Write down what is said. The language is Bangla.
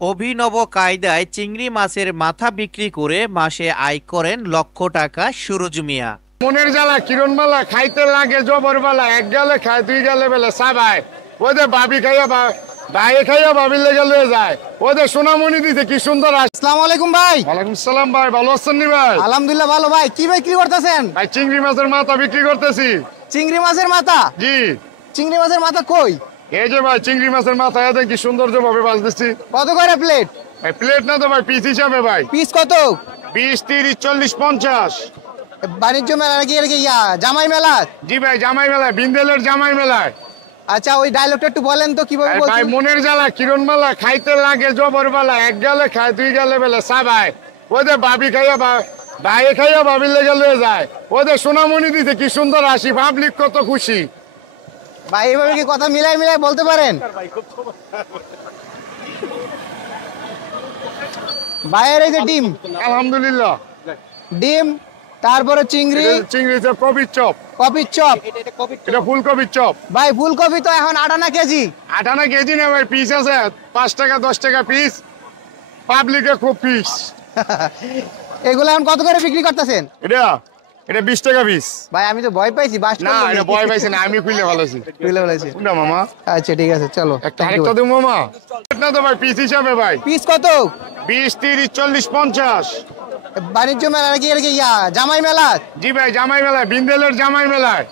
অভিনব কায়দায় চিংড়ি মাছের মাথা বিক্রি করে মাসে আয় করেন লক্ষ টাকা সুরজ মিয়া। মনের জ্বালা কিরণ মালা খাইতে লাগে জবর বালা, এক গেলে খায় দুই গেলে বেলে সাবাই ওদের ভাবি খাইয়া ভাইয়ে খাইয়া ভাবির লেগে লয়ে যায় ওদের সোনামণি দিতে কি সুন্দর। আসসালামু আলাইকুম ভাই। ওয়ালাইকুম সালাম ভাই, ভালো আছেন নি ভাই? আলহামদুলিল্লাহ ভালো। ভাই কি বিক্রি করতেছেন? ভাই চিংড়ি মাছের মাথা বিক্রি করতেছি। চিংড়ি মাছের মাথা? জি। চিংড়ি মাছের মাথা কই? এই যে ভাই চিংড়ি মাছের মাথা এত কি সৌন্দর্য ভাবে বাজতেছি। কত করে প্লেট? ভাই প্লেট না তো ভাই পিস হিসাবে ভাই। পিস কত? 20, 30, 40, 50। বাণিজ্য মেলা নাকি এর কি জামাই মেলা? জি ভাই জামাই মেলায়, বিন্দেলের জামাই মেলায়। আচ্ছা ওই ডায়লগটা একটু বলেন তো কিভাবে ভাই বলছেন? মনের জ্বালা কিরণ মালা খাইতে লাগে জবর বালা, এক গেলে খায় দুই গেলে বেলে সাবাই ওদের ভাবি খাইয়া ভাইয়ে খাইয়া ভাবির লেগে লয়ে যায় ওদের সোনামণি দিতে কি সুন্দর হাসি, পাবলিক কত খুশি। ভাই এইভাবে কি কথা মিলাই মিলাই বলতে পারেন? ভাইয়ের এই যে ডিম, আলহামদুলিল্লাহ। ডিম, তারপরে চিংড়ি, চিংড়ি চপ, কবির চপ, কপির চপ। এটা ফুলকপির চপ। ভাই ফুলকপি তো এখন 8 আনা কেজি। 8 আনা কেজি না ভাই, পিস আছে 5 টাকা 10 টাকা পিস, পাবলিকে খুব পিস। এগুলো এখন কত করে বিক্রি করতেছেন? এটা 20 টাকা পিস। ভাই আমি তো ভয় পাইছি, বাস না এটা ভয় পাইছে না, আমি খুলে ভালোছি। খুলে বলেছি। না মামা, আচ্ছা ঠিক আছে চলো। একটা আরেকটা দেবো মামা। না তো ভাই পিস হিসাবে ভাই। পিস কত? 20, 30, 40, 50। বাণিজ্য মেলা নাকি এর কি জামাই মেলা? জি ভাই জামাই মেলায়, বিন্দেলের জামাই মেলায়।